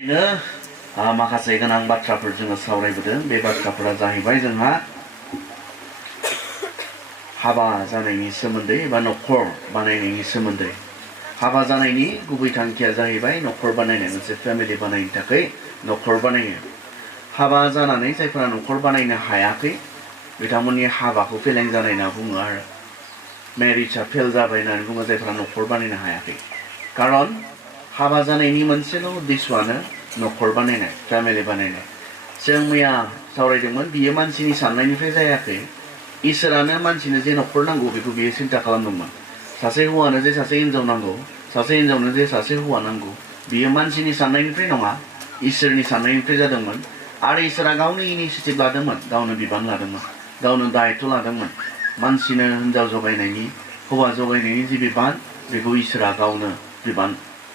माखासे गोनां बाथ्राफोर जोङो सावरायबोदों। बे बाथ्राफोरा जाहैबाय जोंहा हाबा जानायनि सोमोन्दै एबा न'खर बानायनायनि सोमोन्दै। हाबा जानायनि गुबै थांखिया जाहैबाय न'खर बानायनाय, मोनसे फेमिलि बानायनो थाखाय न'खर बानायनो। हाबा जानानै जायफोरा न'खर बानायनो हायाखै बिथांमोननि हाबाखौ फेलें जानाय होनना बुङो आरो मेरिजआ फेल जाबाय होननानै बुङो जायफोरा न'खर बानायनो हायाखै। खारन हाबा जानायनि मोनसेल' उद्देश्यआनो न'खर बानायनाय, फेमिलि बानायनाय। जों मैया सावरायदोंमोन, बियो मानसिनि साननायनिफ्राय जायाखै। इसोरानो मानसिनो जे न'खर नांगौ बेखौ बियो सिन्था खालामदोंमोन। सासे हौवानो जे सासे हिन्जाव नांगौ, सासे हिन्जावनो जे सासे हौवा नांगौ, बियो मानसिनि साननायनिफ्राय नङा, इसोरनि साननायनिफ्राय जादोंमोन। आरो इसोरा गावनो इनिसियेटिभ लादोंमोन, गावनो बिबान लादोंमोन, गावनो दायित्व लादोंमोन। मानसिनो हिन्जाव जगायनायनि, हौवा जगायनायनि जि बिबान, बेखौ इसोरा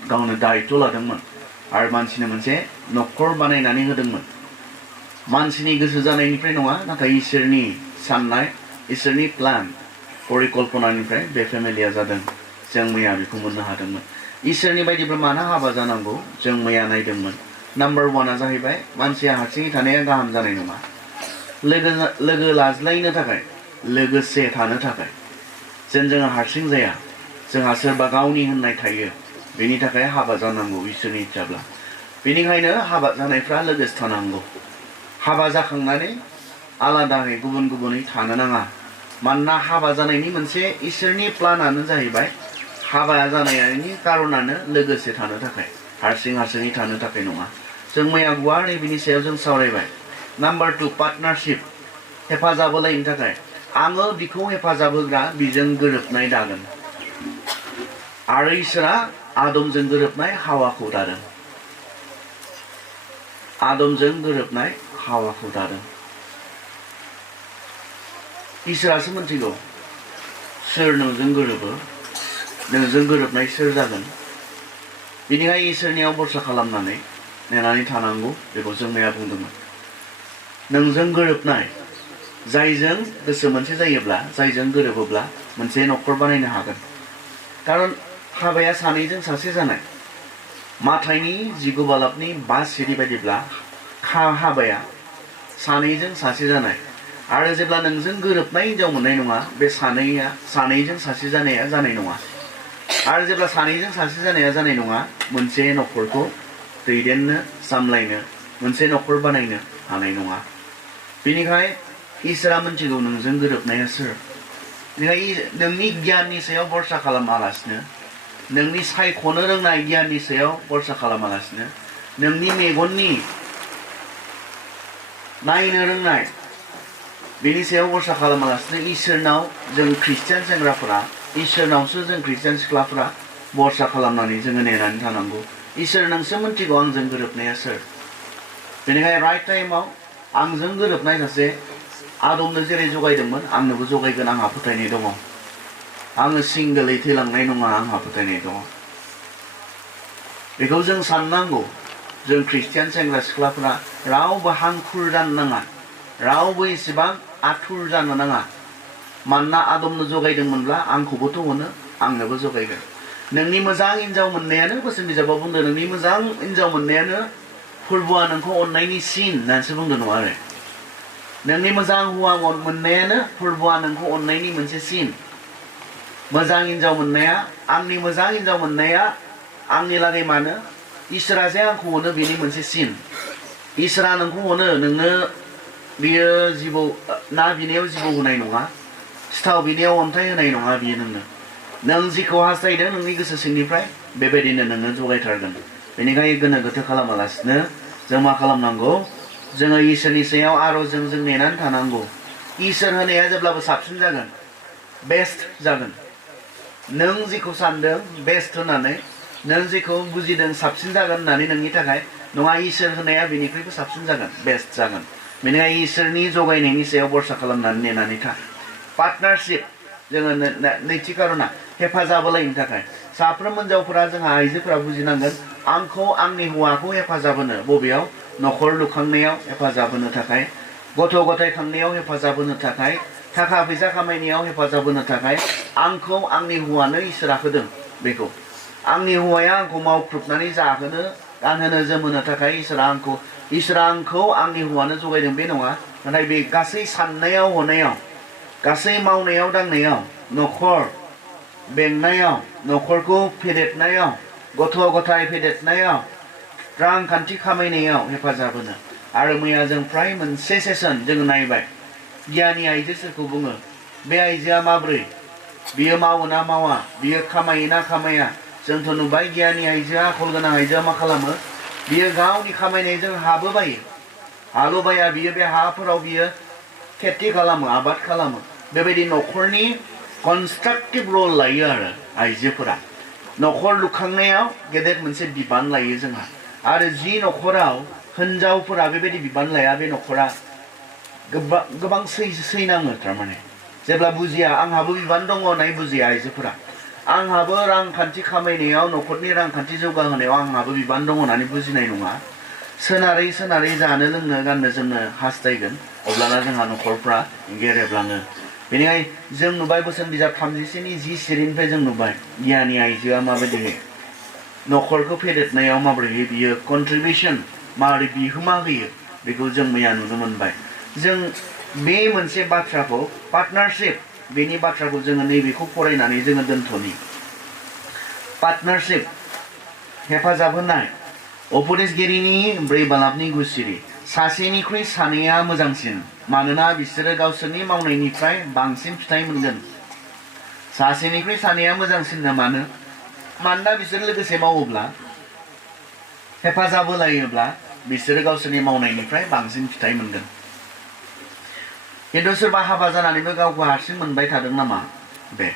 गावनो दायित्व लादोंमोन आरो मानसिनो मोनसे न'खर बानायनानै होदोंमोन। मानसिनि गोसो जानायनिफ्राय नङा, नाथाय इसोरनि साननाय, इसोरनि प्लान, परिकल्पनानिफ्राय बे फेमिलिया जादों। जों मैया बेखौ मोननो हादोंमोन। इसोरनि बायदिब्ला मानो हाबा जानांगौ जों मैया नायदोंमोन। नाम्बार 1आ जाहैबाय मानसिया हारसिङै थानाया गाहाम जानाय नङा। लोगो लाज्लायनो थाखाय, लोगोसे थानो थाखाय जेन जोङो हारसिं जाया, जोंहा सोरबा गावनि होननाय थायो। बेनि थाखाय हाबा जानांगौ इसोरनि इच्छाब्ला। बेनिखायनो हाबा जानायफ्रा लोगोसे थानांगौ। हाबा जाखांनानै आलादायै गुबुन गुबुनै थानो नाङा। मानोना हाबा जानायनि मोनसे इसोरनि प्लानानो जाहैबाय, हाबा जानायनि कारनानो लोगोसे थानो थाखाय, हारसिङै थानो थाखाय नङा। जों मैया गुवारै बिनि सायाव जों सावरायबाय। नाम्बार 2, पार्टनारशिप, हेफाजाब होलायनो थाखाय। आङो बिखौ हेफाजाब होग्रा, बिजों गोरोबनाय दागोन। आरो इसोरा आदमजों गोरोबनाय हावाखौ दादों। आदमजों गोरोबनाय हावाखौ दादों। इसोरासो मिथिगौ सोर नोंजों गोरोबो, नोंजों गोरोबनाय सोर जागोन। बिनिखाय इसोरनियाव भरसा खालामनानै नेनानै थानांगौ, बेखौ जों मैया बुंदोंमोन। नोंजों गोरोबनाय, जायजों गोसो मोनसे जायोब्ला, जायजों गोरोबोब्ला मोनसे न'खर बानायनो हागोन। खारन हाबाया सानैजों सासे जानाय। माथाइनि 19 बालाबनि 5 सिरि बायदिब्ला हाबाया सानैजों सासे जानाय। आरो जेब्ला नोंजों गोरोबनाय हिन्जाव मोननाय नङा, बे सानैजों सासे जानाया जानाय नङा। आरो जेब्ला सानैजों सासे जानाया जानाय नङा, मोनसे न'खरखौ दैदेननो, सामलायनो, मोनसे न'खर बानायनो हानाय नङा। बेनिखाय इसोरा मिथिगौ नोंजों गोरोबनाया सोर। बेनिखायनो नोंनि गियाननि सायाव भरसा खालामालासिनो, नोंनि सायख'नो रोंनाय गियाननि सायाव भरसा खालामालासिनो, नोंनि मेगननि नायनो रोंनाय बेनि सायाव भरसा खालामालासिनो, इसोरनाव जों ख्रिस्टियान सेंग्राफोरा, इसोरनावसो जों ख्रिस्टियान सिख्लाफोरा भरसा खालामनानै जोङो नेनानै थानांगौ। इसोर नोंसो मिथिगौ आंजों गोरोबनाया सोर। बेनिखायनो राइट टाइमाव आंजों गोरोबनाय सासे, आदमनो जेरै जगायदोंमोन आंनोबो जगायगोन, आंहा फोथायनाय दङ। आङो सिंगोलै थैलांनाय नङा, आंहा फोथायनाय दङ। बेखौ जों साननांगौ। जों ख्रिस्टियान सेंग्रा सिख्लाफोरा रावबो हांखुर जानो नाङा, रावबो एसेबां आथुर जानो नाङा। मानोना आदमनो जगायदोंमोनब्ला आंखौबोथ' अनो, आंनोबो जगायगोन। नोंनि मोजां हिन्जाव मोननायानो, बोसोन बिजाबाव बुंदों, नोंनि मोजां हिन्जाव मोननायानो फोरबुआ नोंखौ अननायनि सिन होननानैसो बुंदों, नङा आरो। नोंनि मोजां हौवा मोननायानो फोरबुआ नोंखौ अननायनि मोनसे सिन। मोजां हिन्जाव मोननाया, आंनि मोजां हिन्जाव मोननाया आंनि लागै मानो, इसोरा जे आंखौ अनो बेनि मोनसे सिन। इसोरा नोंखौ अनो, नोंनो बियो ना बिनायाव जिबौ होनाय नङा, सिथाव बिनायाव अन्थाइ होनाय नङा बियो नोंनो। नों जिखौ हास्थायदों नोंनि गोसो सिंनिफ्राय, बेबायदिनो नोंनो जगायथारगोन। बेनिखायनो गोनो गोथो खालामालासिनो जों मा खालामनांगौ, जोङो इसोरनि सायाव आर'जजों जों नेनानै थानांगौ। इसोर होनाया जेब्लाबो साबसिन जागोन, बेस्ट जागोन। नों जेखौ सानदों बेस्ट होननानै, नों जेखौ बुजिदों साबसिन जागोन होननानै नोंनि थाखाय नङा, इसोर होनाया बेनिख्रुइबो साबसिन जागोन, बेस्ट जागोन। बेनिखायनो इसोरनि जगायनायनि सायाव भरसा खालामनानै नेनानै था। पार्टनारशिप, जोङो नैथि कारना हेफाजाब होलायनो थाखाय। साफ्रोम हिन्जावफोरा, जोंहा आइजोफोरा बुजिनांगोन, आंखौ आंनि हौवाखौ हेफाजाब होनो, बबेयाव, न'खर लुखांनायाव हेफाजाब होनो थाखाय, गथ' गथाय खांनायाव हेफाजाब होनो थाखाय, थाखा फैसा खामायनायाव हेफाजाब होनो थाखाय आंखौ आंनि हौवानो इसोरा होदों। बेखौ आंनि हौवाया आंखौ मावख्रुबनानै जाहोनो गानहोनो जोमहोनो थाखाय इसोरा आंखौ आंनि हौवानो जगायदों बे नङा नाथाय बे गासै साननायाव हनायाव गासै मावनायाव दांनायाव न'खर बेंनायाव न'खरखौ फेदेरनायाव गथ' गथाय फेदेरनायाव रांखान्थि खामायनायाव हेफाजाब होनो आरो मैया जों फ्राय मोनसे सेसन जों नायबाय गियानि आइजो सोरखौ बुङो बे आइजोआ माब्रै बियो मावो ना मावा बियो खामायो ना खामाया जोंथ' नुबाय गियानि आइजोआ आखल गोनां आइजोआ मा खालामो बियो गावनि खामायनायजों हाबो बायो हाल' बाया बियो बे हाफोराव बियो खेथि खालामो आबाद खालामो बेबायदि न'खरनि कनस्ट्राक्टिभ रल लायो आरो आइजोफोरा न'खर लुखांनायाव गेदेर मोनसे बिबान लायो जोंहा आरो जि न'खराव हिनजावफोरा बेबायदि बिबान लाया बे न'खरा गोबां सैनाङो थारमाने जेब्ला बुजिया आंहाबो बिबान दङ होननाय बुजिया आइजोफोरा आंहाबो रांखान्थि खामायनायाव न'खरनि रांखान्थि जौगाहोनायाव आंहाबो बिबान दङ होननानै बुजिनाय नङा सोनारै जानो लोंनो गाननो जोमनो हास्थायगोन अब्लाना जोंहा न'खरफ्रा गेरेबलाङो बेनिखायनो जों नुबाय बोसोन बिजाब 37नि 10 सिरिनिफ्राय जों नुबाय गियानि आइजोआ माबायदिहै न'खरखौ फेदेरनायाव माबोरैहै बियो कन्ट्रिबिउसन माबोरै बिहोमा होयो बेखौ जों मैया नुनो मोनबाय जों बे मोनसे बाथ्राखौ पार्टनारशिप बेनि बाथ्राखौ जोङो नैबेखौ फरायनानै जोङो दोनथ'नि पार्टनारशिप हेफाजाब होनाय उपदेशगिरिनि 4 बालाबनि गुसिरि सासेनिख्रुइ सानैया मोजांसिन मानोना बिसोरो गावसोरनि मावनायनिफ्राय बांसिन फिथाइ मोनगोन सासेनिख्रुइ सानैया मोजांसिन मानोना बिसोर लोगोसे मावोब्ला हेफाजाब होलायोब्ला बिसोरो गावसोरनि मावनायनिफ्राय बांसिन फिथाइ मोनगोन खिन्थु सोरबा हाबा जानानैबो गावखौ हारसिं मोनबाय थादों नामा बे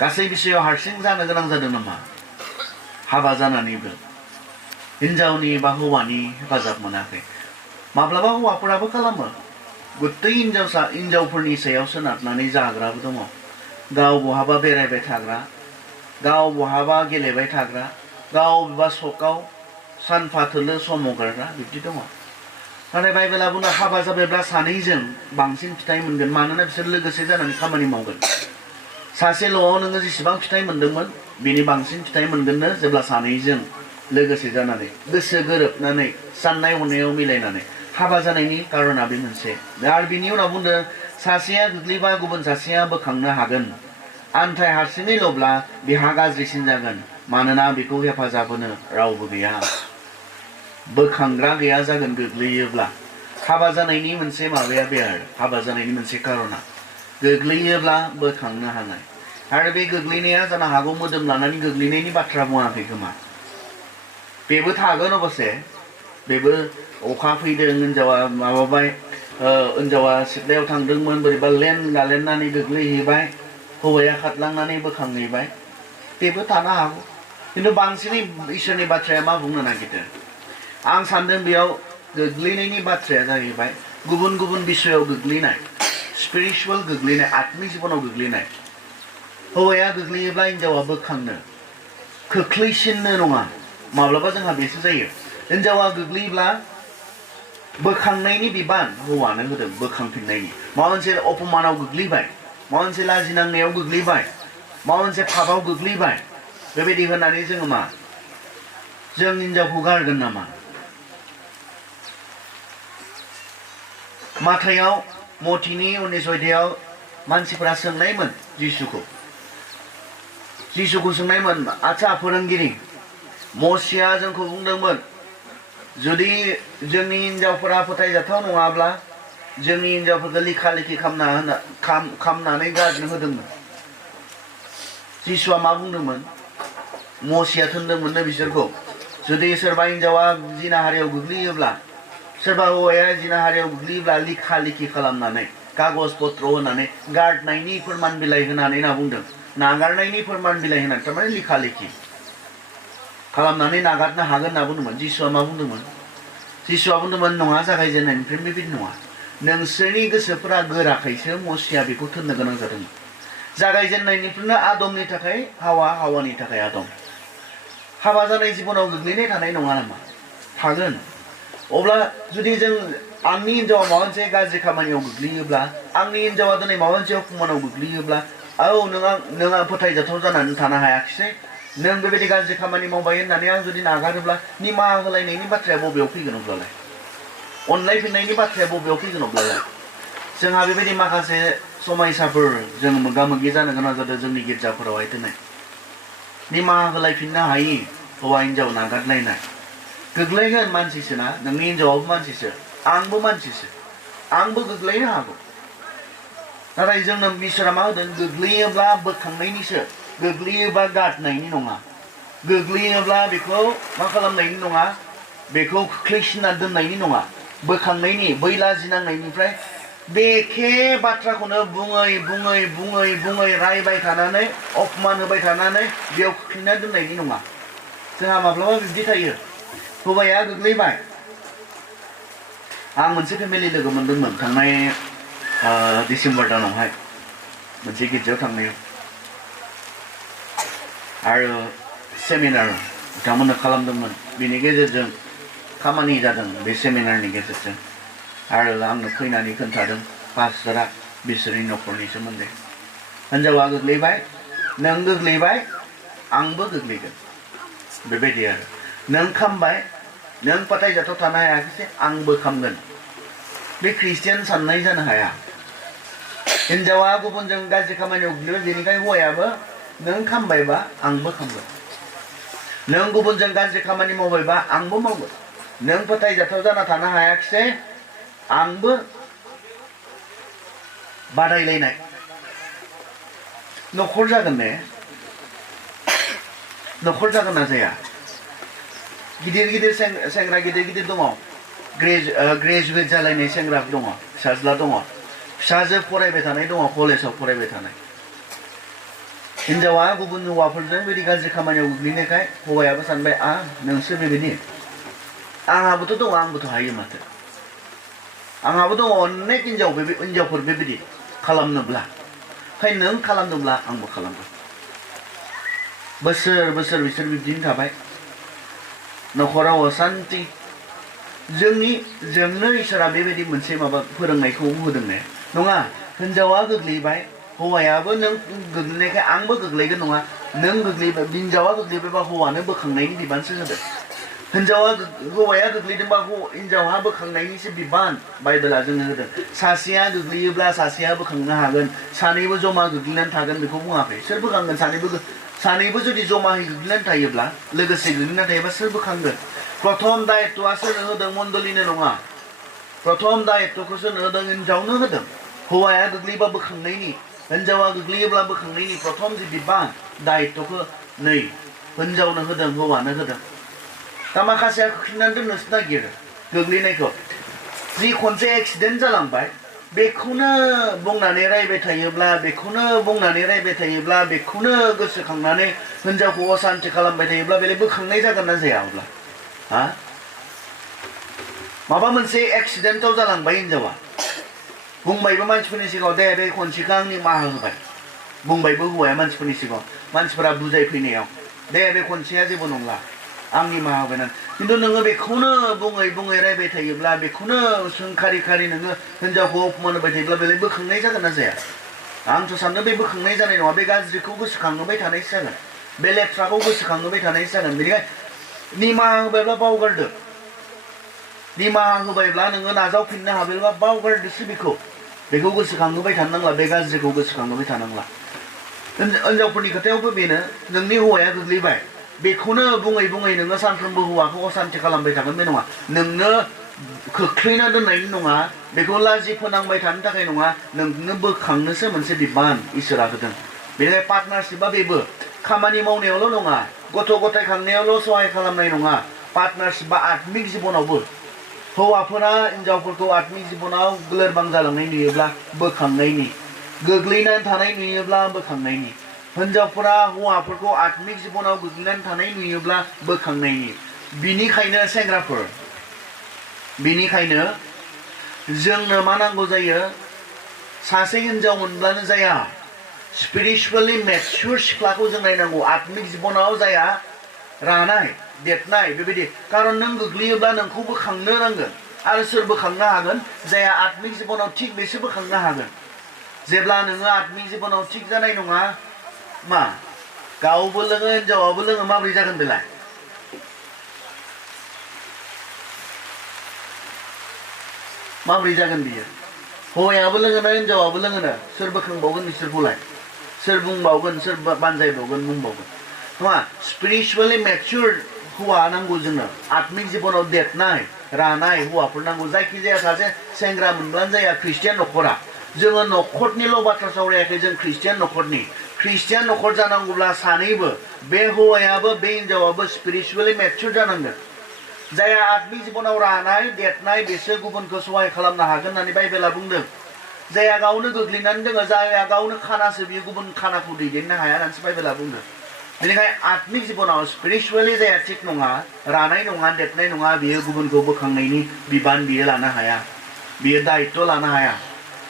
गासै बिषयाव हारसिं जानो गोनां जादों नामा हाबा जानानैबो हिनजावनि बा हौवानि हेफाजाब मोनाखै माब्लाबा हौवाफोराबो खालामो गुत्तै हिनजावफोरनि सायाव सोनारनानै जाग्राबो दङ गाव बहाबा बेरायबाय थाग्रा गाव बहाबा गेलेबाय थाग्रा गाव बबेबा सकाव सानफा थोलो सम हगारग्रा बिब्दि दङ नाथाय बाइबेला बुङो हाबा जाबायब्ला सानैजों बांसिन फिथाइ मोनगोन मानोना बिसोर लोगोसे जानानै खामानि मावगोन सासेल'आव नोङो जेसेबां फिथाइ मोनदोंमोन बेनि बांसिन फिथाइ मोनगोननो जेब्ला सानैजों लोगोसे जानानै गोसो गोरोबनानै साननाय हनायाव मिलायनानै हाबा जानायनि कारना बे मोनसे आरो बिनि उनाव बुंदों सासेया गोग्लैबा गुबुन सासेया बोखांनो हागोन आन्थाय हारसिङैल'ब्ला बिहा गाज्रिसिन जागोन मानोना बेखौ हेफाजाब होनो रावबो गैया बोखांग्रा गैया जागोन गोग्लैयोब्ला हाबा जानायनि मोनसे माबाया बे आरो हाबा जानायनि मोनसे कारना गोग्लैयोब्ला बोखांनो हानाय आरो बे गोग्लैनाया जानो हागौ मोदोम लानानै गोग्लैनायनि बाथ्रा बुङाखै खोमा बेबो थागोन अबसे बेबो अखा फैदों हिनजावा माबाबाय हिनजावा सिथ्लायाव थांदोंमोन बोरैबा गालेननानै गोग्लैहैबाय हौवाया खारलांनानै बोखांहैबाय बेबो थानो हागौ खिन्थु बांसिनै इसोरनि बाथ्राया मा बुंनो नागिरदों आं सानदों बेयाव गोग्लैनायनि बाथ्राया जाहैबाय गुबुन गुबुन बिषयाव गोग्लैनाय स्पिरिचुवेल गोग्लैनाय आत्मिक जिबनाव गोग्लैनाय हौवाया गोग्लैयोब्ला हिनजावा बोखांनो खोख्लैसिननो नङा माब्लाबा जोंहा बेसो जायो हिनजावा गोग्लैयोब्ला बोखांनायनि बिबान हौवानो होदों बोखांफिननायनि माबा मोनसे अपमानाव गोग्लैबाय माबा मोनसे लाजिनांनायाव गोग्लैबाय माबा मोनसे पापाव गोग्लैबाय बेबायदि होननानै जोङो मा जों हिनजावखौ गारगोन नामा माथायाव मथिनि 19 अध्यायाव मानसिफोरा सोंनायमोन जिसुखौ सोंनायमोन आच्छा फोरोंगिरि मसिया जोंखौ बुंदोंमोन जुदि जोंनि हिनजावफोरा फोथायजाथाव नङाब्ला जोंनि हिनजावफोरखौ लिखा लिखि खामनानै गारनो होदोंमोन जिसुआ मा बुंदोंमोन मसिया थोनदोंमोननो बिसोरखौ जुदि सोरबा हिनजावा जिनाहारियाव गोग्लैयोब्ला सोरबा हौवाया जिनाहारियाव गोग्लैयोब्ला लिखा लिखि खालामनानै कागज पत्र होनानै गारनायनि फोरमान बिलाइ होनानै होनना बुंदों नागारनायनि फोरमान बिलाइ होनानै थारमाने लिखा लिखि खालामनानै नागारनो हागोन होनना बुंदोंमोन जिसुआ मा बुंदोंमोन जिसुआ बुंदोंमोन नङा जागायजेननायनिफ्राय बेबायदि नङा नोंसोरनि गोसोफोरा गोराखैसो मसिया बेखौ थोननो गोनां जादोंमोन जागायजेननायनिफ्रायनो आदमनि थाखाय हावा हावानि थाखाय आदम हाबा जानाय जिबनाव गोग्लैनाय थानाय नङा नामा थागोन अब्ला जुदि जों आंनि हिनजावा माबा मोनसे गाज्रि खामानियाव गोग्लैयोब्ला आंनि हिनजावा दिनै माबा मोनसे अपमानाव गोग्लैयोब्ला औ नों फोथायजाथाव जानानै थानो हायाखिसै नों बेबायदि गाज्रि खामानि मावबाय होननानै आं जुदि नागारोब्ला निमाहा होलायनायनि बाथ्राया बबेयाव फैगोन अब्लालाय अनलायफिननायनि बाथ्राया बबेयाव फैगोन अब्लालाय जोंहा बेबायदि माखासे समायसाफोर जों मोगा मोगि जानो गोनां जादों जोंनि गिर्जाफोरावहाय दिनै निमाहा होलायफिननो हायि हौवा हिन्जाव नागारलायनाय गोग्लैगोन मानसिसोना नोंनि हिन्जावाबो मानसिसो आंबो मानसिसो आंबो गोग्लैनो हागौ नाथाय जोंनो इसोरा मा होदों गोग्लैयोब्ला बोखांनायनिसो गोग्लैयोबा गारनायनि नङा गोग्लैयोब्ला बेखौ मा खालामनायनि नङा बेखौ खोख्लैसिनना दोननायनि नङा बोखांनायनि बै लाजिनांनायनिफ्राय बेखे बाथ्राखौनो बुङै बुङै बुङै बुङै रायबाय थानानै अपमान होबाय थानानै बेयाव खोख्लैना दोननायनि नङा जोंहा माब्लाबा बिब्दि थायो हौवाया गोग्लैबाय आं मोनसे फेमिलि लोगो मोनदोंमोन थांनाय डिसेम्बर दानावहाय मोनसे गिर्जायाव थांनायाव आरो सेमिनार बिथांमोननो खालामदोंमोन बिनि गेजेरजों खामानि जादों बे सेमिनारनि गेजेरजों आरो आंनो फैनानै खोन्थादों पास्टरा बिसोरनि न'खरनि सोमोन्दै हिन्जावा गोग्लैबाय नों गोग्लैबाय आंबो गोग्लैगोन बेबायदि आरो नों खामबाय नों फोथायजाथाव थानो हायाखैसै आंबो खामगोन बे ख्रिस्टियान साननाय जानो हाया हिन्जावा गुबुनजों गाज्रि खामानियाव गोग्लैबाय बेनिखाय हौवायाबो नों खामबायबा आंबो खामगोन नों गुबुनजों गाज्रि खामानि मावबायबा आंबो मावगोन नों फोथायजाथाव जाना थानो हायाखिसै आंबो बादायलायनाय न'खर जागोन ने न'खर जागोन ना जाया गिदिर गिदिर सेंग्रा गिदिर गिदिर दङ ग्रेजुवेट जालायनाय सेंग्रा दङ फिसाज्ला दङ फिसाजो फरायबाय थानाय दङ कलेजाव फरायबाय थानाय हिन्जावा गुबुन हौवाफोरजों बेबायदि गाज्रि खामानियाव गोग्लैनायखाय हौवायाबो सानबाय नोंसो बेबायदि आंहाबोथ' दङ आंबोथ' हायो माथो आंहाबो दङ अनेक हिन्जावफोर बेबायदि खालामनोब्ला ओंखायनो नों खालामदोंब्ला आंबो खालामगोन बोसोर बोसोर बिसोर बिब्दिनो थाबाय न'खराव असान्ति जोंनो इसोरा बेबायदि मोनसे माबा फोरोंनायखौ होदों ने नङा हिन्जावा गोग्लैबाय हौवायाबो नों गोग्लैनायखाय आंबो गोग्लैगोन नङा नों गोग्लैबाय हिन्जावा गोग्लैबायबा हौवानो बोखांनायनि बिबानसो होदों हौवाया गोग्लैदोंबा हिन्जावहा बोखांनायनिसो बिबान बाइबेला जोंनो होदों सासेया गोग्लैयोब्ला सासेया बोखांनो हागोन सानैबो जमा गोग्लैनानै थागोन बेखौ बुङाखै सोर बोखांगोन सानैबो जुदि जमायै गोग्लैनानै थायोब्ला लोगोसे गोग्लैनानै थायोबा सोर बोखांगोन प्रथम दायित्वआ सोरनो होदों मण्डलिनो नङा प्रथम दायित्वखौ सोरनो होदों हिन्जावनो होदों हौवाया गोग्लैबा बोखांनायनि हिन्जावा गोग्लैयोब्ला बोखांनायनि प्रथम जि बिबान दायित्वखौ नै हिन्जावनो होदों हौवानो होदों दा माखासेया खोख्लैनानै दोननोसो नागिरो गोग्लैनायखौ जि खनसे एक्सिडेन्ट जालांबाय बेखौनो बुंनानै रायबाय थायोब्ला बेखौनो गोसोखांनानै हिन्जावखौ असान्ति खालामबाय थायोब्ला बेलाय बोखांनाय जागोन ना जाया अब्ला माबा मोनसे एक्सिडेन्टआव जालांबाय हिन्जावा बुंबायबो मानसिफोरनि सिगाङाव दे बे खनसेखौ आं निमाहा होबाय बुंबायबो हौवाया मानसिफोरनि सिगाङाव मानसिफोरा बुजायफैनायाव दे बे खनसेया जेबो नंला आं निमाहा होबाय होननानै खिन्थु नोङो बेखौनो बुङै बुङै रायबाय थायोब्ला बेखौनो सोंखारि खारि नोङो हिन्जावखौ अपमान होबाय थायोब्ला बेलाय बोखांनाय जागोन ना जाया आंथ' साननो बे बोखांनाय जानाय नङा बे गाज्रिखौ गोसोखांहोबाय थानायसो जागोन बे लेथ्राखौ गोसोखांहोबाय थानायसो जागोन बेनिखायनो निमाहा होबायब्ला बावगारदो निमाहा होबायब्ला नोङो नाजावफिननो हाबायब्ला बावगारदोसो बेखौ गोसोखांहोबाय थानो नांला बे गाज्रिखौ गोसोखांहोबाय थानांला हिन्जावफोरनि खोथायावबो बेनो नोंनि हौवाया गोग्लैबाय बेखौनो बुङै बुङै नोङो सानफ्रोमबो हौवाखौ असान्ति खालामबाय थागोन बे नङा नोंनो खोख्लैना दोननायनि नङा बेखौ लाजि फोनांबाय थानो थाखाय नङा नोंनो बोखांनोसो मोनसे बिबान इसोरा होदों बेनिखाय पार्टनारशिपआ बेबो खामानि मावनायावल' नङा गथ' गथाय खांनायावल' सहाय खालामनाय नङा पार्टनारशिपआ आत्मिक जिबनावबो हौवाफोरा हिन्जावफोरखौ आत्मिक जिबनाव लोरबां जालांनाय नुयोब्ला बोखांनायनि गोग्लैनानै थानाय नुयोब्ला बोखांनायनि हिन्जावफोरा हौवाफोरखौ आत्मिक जिबनाव गोग्लैनानै थानाय नुयोब्ला बोखांनायनि बिनिखायनो सेंग्राफोर जोंनो मा नांगौ जायो सासे हिन्जाव मोनब्लानो जाया स्पिरिचुवेलि मेच्युर सिख्लाखौ जों नायनांगौ आत्मिक जिबनाव जाया रानाय देरनाय बेबायदि खारन नों गोग्लैयोब्ला नोंखौ बोखांनो नांगोन आरो सोर बोखांनो हागोन जाया आत्मिक जिबनाव थिग बेसो बोखांनो हागोन जेब्ला नोङो आत्मिक जिबनाव थिग जानाय नङा मा गावबो लोङो हिनजावाबो लोङो माबोरै जागोन बेलाय माबोरै जागोन बियो हौवायाबो लोङोना हिनजावाबो लोङोना सोर बोखांबावगोन बिसोरखौलाय सोर बुंबावगोन सोर बानजायबावगोन बुंबावगोन नङा स्पिरिचुवेलि मेचुर हौवा नांगौ जोंनो आत्मिक जिबनाव देरनाय रानाय हौवाफोर नांगौ जायखिजाया सासे सेंग्रा मोनब्लानो जाया ख्रिस्टियान न'खरा जोङो न'खरनिल' बाथ्रा सावरायाखै जों ख्रिस्टियान न'खर जानांगौब्ला सानैबो बे हौवायाबो बे हिनजावाबो स्पिरिचुवेलि मेचुर जानांगोन जायहा आत्मिक जिबनाव रानाय देरनाय बिसोर गुबुनखौ सहाय खालामनो हागोन होननानै बाइबेला बुंदों जायहा गावनो गोग्लैनानै दङ जायहा गावनो खानासो बियो गुबुन खानाखौ दैदेननो हाया होननानैसो बाइबेला बुंदों बेनिखायनो आत्मिक जिबनाव स्पिरिचुवेलि जायहा थिग नङा रानाय नङा देरनाय नङा बियो गुबुनखौ बोखांनायनि बिबान बियो लानो हाया बियो दायित्व लानो हाया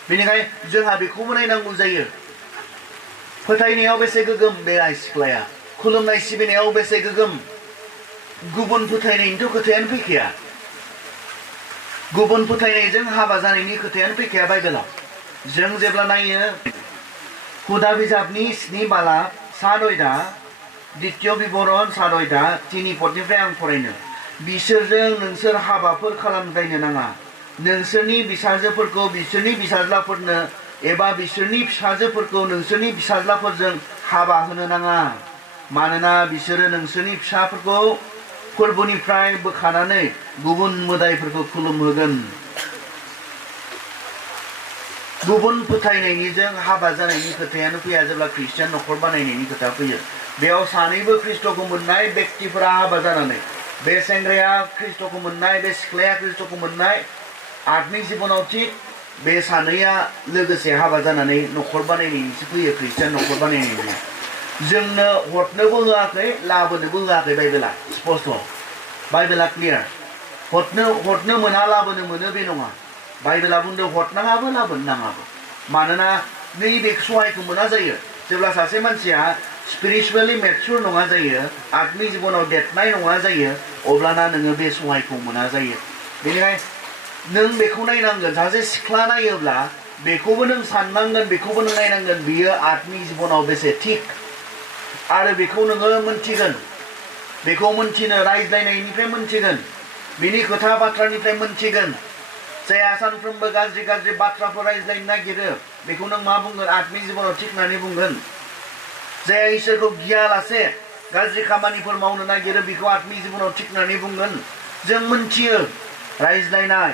बेनिखायनो जोंहा बेखौबो नायनांगौ जायो फोथायनायाव बेसे गोगोम बे सिख्लाया खुलुमनाय सिबिनायाव बेसे गोगोम गुबुन फोथायनायनिथ' खोथायानो फैखाया गुबुन फोथायनायजों हाबा जानायनि खोथायानो फैखाया बाइबेलाव जों जेब्ला नायो हुदा बिजाबनि 7 बालाब 7 द्वितीय बिबरन 7 3 पदनिफ्राय आं फरायनो बिसोरजों नोंसोर हाबाफोर खालामलायनो नाङा नोंसोरनि बिसाजोफोरखौ बिसोरनि बिसाज्लाफोरनो एबा बिसोरनि फिसाजोफोरखौ नोंसोरनि फिसाज्लाफोरजों हाबा होनो नाङा मानोना बिसोरो नोंसोरनि फिसाफोरखौ फोरबोनिफ्राय बोखानानै गुबुन मोदायफोरखौ खुलुमहोगोन गुबुन फोथायनायनिजों हाबा जानायनि खोथायानो फैया जेब्ला ख्रिस्टियान न'खर बानायनायनि खोथा फैयो बेयाव सानैबो ख्रिस्ट'खौ मोननाय व्यक्तिफोरा हाबा जानानै बे सेंग्राया ख्रिस्ट'खौ मोननाय बे सिख्लाया ख्रिस्ट'खौ मोननाय आत्मिक जिबनाव थिग बे सानैया लोगोसे हाबा जानानै न'खर बानायनायनिसो फैयो ख्रिस्टियान न'खर बानायनायनि जोंनो हरनोबो होआखै लाबोनोबो होआखै बाइबेला स्पष्ट बाइबेला क्लियार हरनो मोना लाबोनो मोनो बे नङा बाइबेला बुंदों हरनाङाबो लाबोनो नाङाबो मानोना नैबे सहायखौ मोना जायो जेब्ला सासे मानसिया स्पिरिचुवेलि मेचुर नङा जायो आत्मिक जिबनाव देरनाय नङा जायो अब्लाना नोङो बे सहायखौ मोना जायो बेनिखायनो नों बेखौ नायनांगोन सासे सिख्ला नायोब्ला बेखौबो नों साननांगोन बेखौबो नों नायनांगोन बियो आत्मिक जिबनाव बेसे थिग आरो बेखौ नोङो मोनथिगोन बेखौ मोनथिनो रायज्लायनायनिफ्राय मोनथिगोन बिनि खोथा बाथ्रानिफ्राय मोनथिगोन जायहा सानफ्रोमबो गाज्रि बाथ्राफोर रायज्लायनो नागिरो बेखौ नों मा बुंगोन आत्मिक जिबनाव थिग होननानै बुंगोन जायहा इसोरखौ गियालासे गाज्रि खामानिफोर मावनो नागिरो बेखौ आत्मिक जिबनाव थिग होननानै बुंगोन जों मोनथियो रायज्लायनाय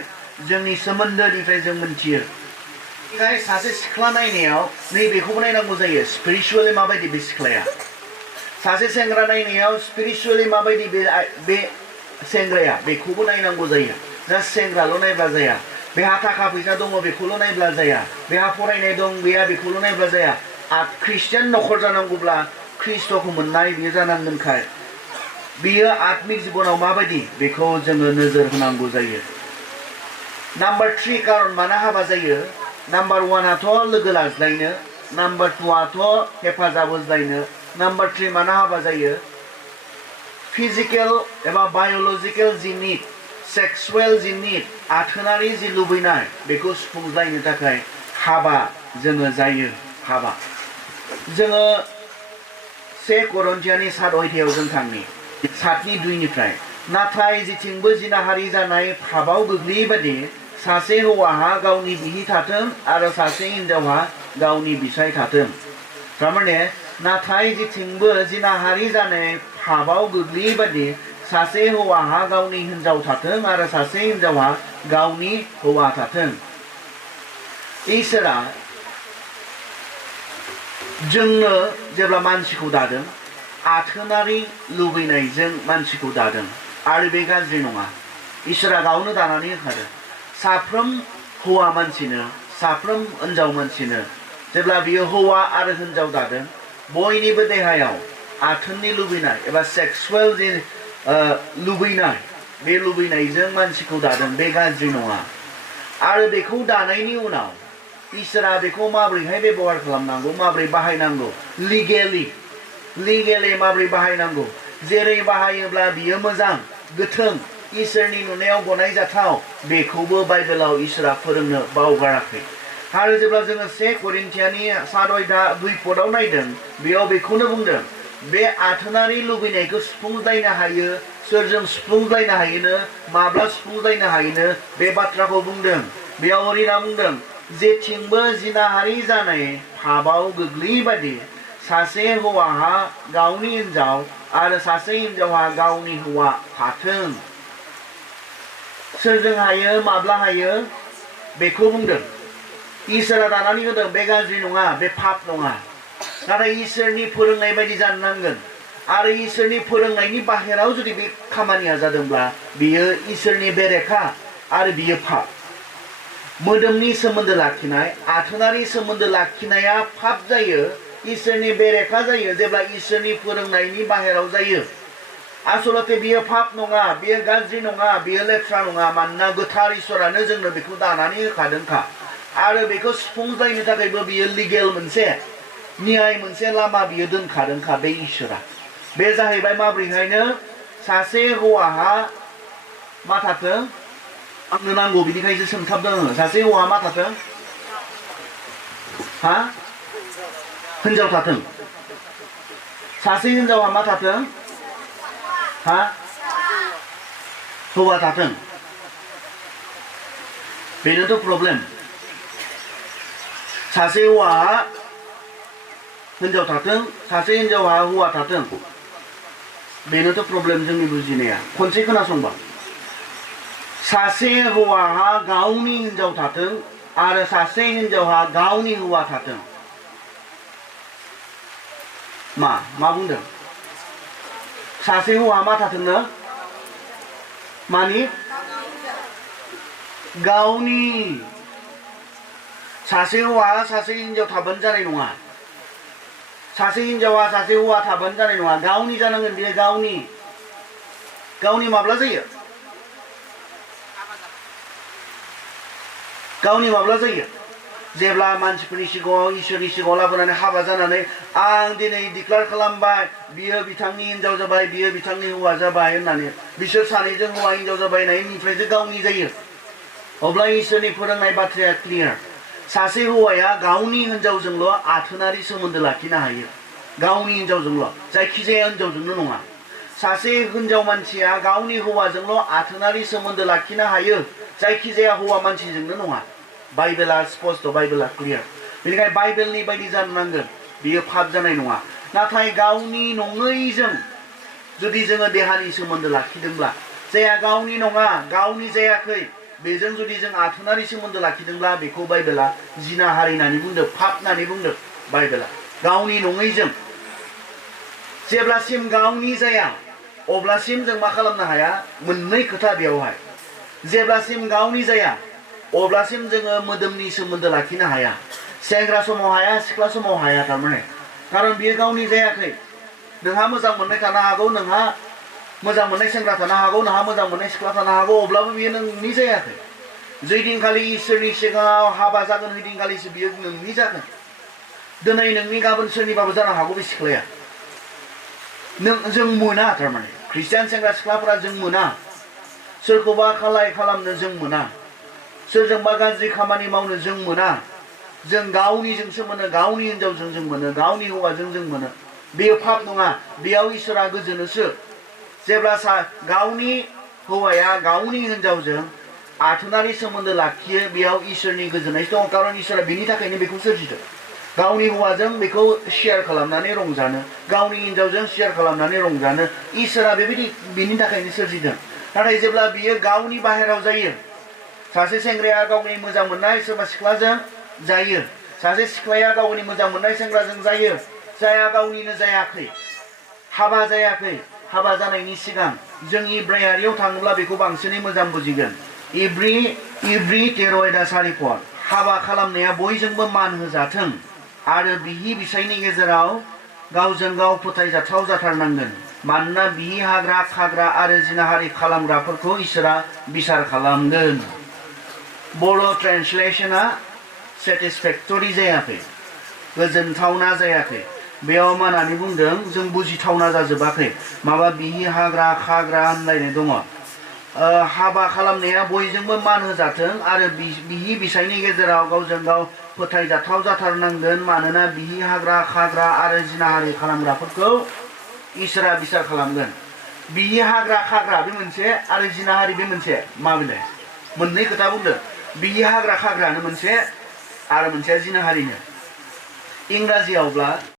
जोंनि सोमोन्दोनिफ्राय जों मोनथियो बेनिखायनो सासे सिख्ला नायनायाव नैबेखौबो नायनांगौ जायो स्पिरिचुवेलि माबायदि बे सिख्लाया सासे सेंग्रा नायनायाव स्पिरिचुवेलि माबायदि बे सेंग्राया बेखौबो नायनांगौ जायो जास्ट सेंग्राल' नायब्ला जाया बेहा थाखा फैसा दङ बेखौल' नायब्ला जाया बेहा फरायनाय दं गैया बेखौल' नायब्ला जाया ख्रिस्टियान न'खर जानांगौब्ला ख्रिस्ट'खौ मोननाय बियो जानांगोनखाय बियो आत्मिक जिबनाव माबायदि बेखौ जोङो नोजोर होनांगौ जायो नाम्बार 3 कारन मानो हाबा जायो नाम्बार 1आथ' लोगो लाज्लायनो नाम्बार 2आथ' हेफाजाब होज्लायनो नाम्बार 3 मानो हाबा जायो फिजिकेल एबा बाय'लजिकेल जि निड सेक्सुवेल जि निड आथोनारि जि लुबैनाय बेखौ सुफुंज्लायनो थाखाय हाबा जोङो जायो हाबा जोङो 1 करन्थियानि 7 जों थांनि 7:2 नाथाय जेथिंबो जिनाहारि जानाय फाबाव गोग्लैयै बादि सासे हौवाहा गावनि बिहि थाथों आरो सासे हिनजावहा गावनि बिसाय थाथों थारमाने नाथाय जेथिंबो जिनाहारि जानाय फाबाव गोग्लैयै बादि सासे हौवाहा गावनि हिनजाव थाथों आरो सासे हिनजावहा गावनि हौवा थाथों इसोरा जोंनो जेब्ला मानसिखौ दादों आथोनारि लुबैनायजों मानसिखौ दादों आरो बे गाज्रि नङा इसोरा गावनो दानानै होखादों साफ्रोम हौवा मानसिनो साफ्रोम हिनजाव मानसिनो जेब्ला बियो हौवा आरो हिनजाव दादों बयनिबो देहायाव आथोननि लुबैनाय एबा सेक्सुवेल जे लुबैनाय बे लुबैनायजों मानसिखौ दादों बे गाज्रि नङा आरो बेखौ दानायनि उनाव इसोरा बेखौ माबोरैहाय बेबहार खालामनांगौ माबोरै बाहायनांगौ लिगेलि माबोरै बाहायनांगौ जेरै बाहायोब्ला बियो मोजां गोथों इसोरनि नुनायाव गनायजाथाव बेखौबो बाइबेलाव इसोरा फोरोंनो बावगाराखै आरो जेब्ला जोङो 1 करिन्थियानि 7:2 नायदों बेयाव बेखौनो बुंदों बे आथोनारि लुबैनायखौ सुफुंलायनो हायो सोरजों सुफुंलायनो हायोनो माब्ला सुफुंलायनो हायोनो बे बाथ्राखौ बुंदों बेयाव ओरैना बुंदों जेथिंबो जिनाहारि जानाय पापआव गोग्लैबादि सासे हौवाहा गावनि हिनजाव आरो सासे हिनजावहा गावनि हौवा थाथों सोरजों हायो माब्ला हायो बेखौ बुंदों इसोरा दानानै होदों बे गाज्रि नङा बे पाप नङा नाथाय इसोरनि फोरोंनाय बायदि जानो नांगोन आरो इसोरनि फोरोंनायनि बाहेराव जुदि बे खामानिया जादोंब्ला बियो इसोरनि बेरेखा आरो बियो पाप मोदोमनि सोमोन्दो लाखिनाय आथोनारि सोमोन्दो लाखिनाया पाप जायो इसोरनि बेरेखा जायो जेब्ला इसोरनि फोरोंनायनि बाहेराव जायो आसलते बियो पाप नङा बियो गाज्रि नङा बियो लेथ्रा नङा मानोना गोथार इसोरानो जोंनो बेखौ दानानै होखादोंखा आरो बेखौ सुफुंलायनो थाखायबो बियो लिगेल मोनसे न्याय मोनसे लामा बियो दोनखादोंखा बे इसोरा बे जाहैबाय माब्रैहायनो सासे हौवाहा मा थाथों आंनो नांगौ बिनिखायसो सोंथाबदों आङो सासे हौवाहा मा थाथों हा हिनजाव थाथों सासे हिनजावहा मा थाथों हा हौवा थाथों बेनोथ' प्रब्लेम सासे हौवाहा हिनजाव थाथों सासे हिनजावहा हौवा थाथों बेनोथ' प्रब्लेम जोंनि बुजिनाया खनसे खोनासंबा सासे हौवाहा गावनि हिनजाव थाथों आरो सासे हिनजावहा गावनि हौवा थाथों मा बुंदों सासे हौवा मा थाथोंनो मानि गावनि सासे हौवा सासे हिनजाव थाबानो जानाय नङा सासे हिनजावा सासे हौवा थाबानो जानाय नङा गावनि जानांगोन बेयो गावनि माब्ला जायो गावनि माब्ला जायो जेब्ला मानसिफोरनि सिगाङाव इसोरनि सिगाङाव लाबोनानै हाबा जानानै आं दिनै डिक्लेयार खालामबाय बियो बिथांनि हिनजाव जाबाय बियो बिथांनि हौवा जाबाय होननानै बिसोर सानैजों हौवा हिनजाव जाबाय होननायनिफ्रायसो गावनि जायो अब्ला इसोरनि फोरोंनाय बाथ्राया क्लियार सासे हौवाया गावनि हिनजावजोंल' आथोनारि सोमोन्दो लाखिनो हायो गावनि हिनजावजोंल' जायखिजाया हिनजावजोंनो नङा सासे हिनजाव मानसिया गावनि हौवाजोंल' आथोनारि सोमोन्दो लाखिनो हायो जायखिजाया हौवा मानसिजोंनो नङा बाइबेला स्पष्ट बाइबेला क्लियार बेनिखायनो बाइबेलनि बायदि जानो नांगोन बियो पाप जानाय नङा नाथाय गावनि नङैजों जुदि जोङो देहानि सोमोन्दो लाखिदोंब्ला जाया गावनि नङा गावनि जायाखै बेजों जुदि जों आथोनारि सोमोन्दो लाखिदोंब्ला बेखौ बाइबेला जिनाहारि होननानै बुंदों पाप होननानै बुंदों बाइबेला गावनि नङैजों जेब्लासिम गावनि जाया अब्लासिम जों मा खालामनो हाया मोननै खोथा बेयावहाय जेब्लासिम गावनि जाया अब्लासिम जोङो मोदोमनि सोमोन्दो लाखिनो हाया सेंग्रा समाव हाया सिख्ला समाव हाया थारमाने खारन बियो गावनि जायाखै नोंहा मोजां मोननाय थानो हागौ नोंहा मोजां मोननाय सेंग्रा थानो हागौ नोंहा मोजां मोननाय सिख्ला थानो हागौ अब्लाबो बियो नोंनि जायाखै जै दिनखालि इसोरनि सिगाङाव हाबा जागोन ओइ दिनखालिसो बियो नोंनि जागोन दिनै नोंनि गाबोन सोरनिबाबो जानो हागौ बे सिख्लाया जों मोना थारमाने ख्रिस्टियान सेंग्रा सिख्लाफोरा जों मोना सोरखौबा खालामनो जों मोना सोरजोंबा गाज्रि खामानि मावनो जों मोना जों गावनिजोंसो मोनो गावनि हिनजावजों जों मोनो गावनि हौवाजों जों मोनो बेयो पाप नङा बेयाव इसोरा गोजोनोसो जेब्ला गावनि हौवाया गावनि हिनजावजों आथोनारि सोमोन्दो लाखियो बेयाव इसोरनि गोजोननाय दं खारन इसोरा बिनि थाखायनो बेखौ सोरजिदों गावनि हौवाजों बेखौ शेयार खालामनानै रंजानो गावनि हिनजावजों शेयार खालामनानै रंजानो इसोरा बेबायदि बिनि थाखायनो सोरजिदों नाथाय जेब्ला बियो गावनि बाहेराव जायो सासे सेंग्राया गावनि मोजां मोननाय सोरबा सिख्लाजों जायो सासे सिख्लाया गावनि मोजां मोननाय सेंग्राजों जायो जाया गावनिनो जायाखै हाबा जायाखै हाबा जानायनि सिगां जों इब्रायारियाव थाङोब्ला बेखौ बांसिनै मोजां बुजिगोन इब्रि 13:4 हाबा खालामनाया बयजोंबो मान होजाथों आरो बिहि बिसायनि गेजेराव गावजों गाव फोथायजाथाव जाथारनांगोन मानोना बिहि हाग्रा खाग्रा आरो जिनाहारि खालामग्राफोरखौ इसोरा बिसार खालामगोन बर' ट्रेन्सलेशना सेटिसफेक्टरि जायाखै गोजोनथावना जायाखै बेयाव मा होननानै बुंदों जों बुजिथावना जाजोबाखै माबा बिहि हाग्रा खाग्रा होनलायनाय दङ हाबा खालामनाया बयजोंबो मान होजाथों आरो बिहि बिसायनि गेजेराव गावजों गाव फोथायजाथाव जाथारनांगोन मानोना बिहि हाग्रा खाग्रा आरो जिनाहारि खालामग्राफोरखौ इसोरा बिसार खालामगोन बिनि हाग्रा खाग्रा बे मोनसे आरो जिनाहारि बे मोनसे माबेलाय मोननै खोथा बुंदों बिनि हाग्रा खाग्रानो मोनसे आरो मोनसेया जिनाहारिनो इंराजियावब्ला